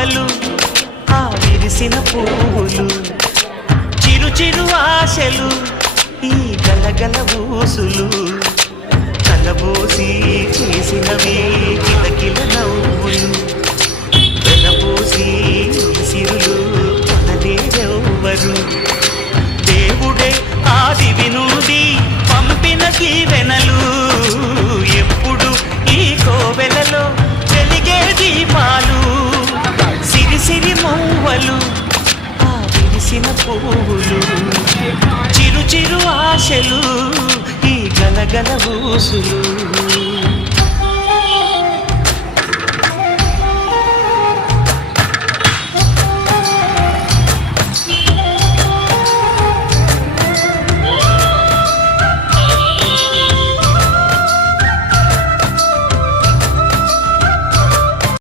మువ్వలు ఆ విరిసిన పువ్వులు చిరు చిరు ఆశలు ఈ గలగల ఊసులు కలబోసి చేసినవి కిలకిల నవ్వులు వెలబోసి సిరులు కొనలేరెవ్వరు దేవుడే ఆదివి నుండి పంపిన దీవెనలు ఎప్పుడు ఈ కోవెలలో వెలిగే దీపాలు సిరి సిరి మువ్వలు ఆ విరిసిన పువ్వులు చిరు చిరు ఆశలు ఈ గలగల ఊసులు